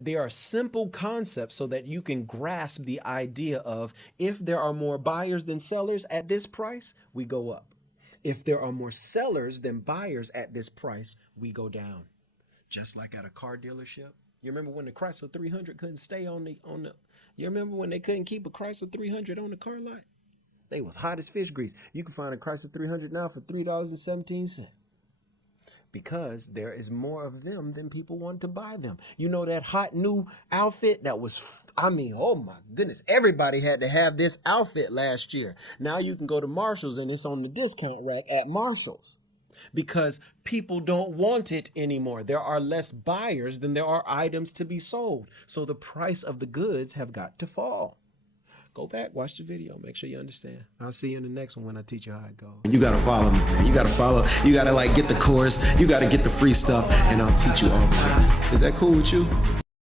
They are simple concepts so that you can grasp the idea of if there are more buyers than sellers at this price, we go up. If there are more sellers than buyers at this price, we go down. Just like at a car dealership. You remember when the Chrysler 300 couldn't stay on the you remember when they couldn't keep a Chrysler 300 on the car lot? They was hot as fish grease. You can find a Chrysler 300 now for $3.17. Because there is more of them than people want to buy them. You know that hot new outfit that was, I mean, oh my goodness, everybody had to have this outfit last year. Now you can go to Marshall's and it's on the discount rack at Marshall's because people don't want it anymore. There are less buyers than there are items to be sold. So the price of the goods have got to fall. Go back, watch the video, make sure you understand. I'll see you in the next one when I teach you how it goes. You gotta follow me, man. You gotta follow. You gotta like get the course. You gotta get the free stuff, and I'll teach you all the rest. Is that cool with you?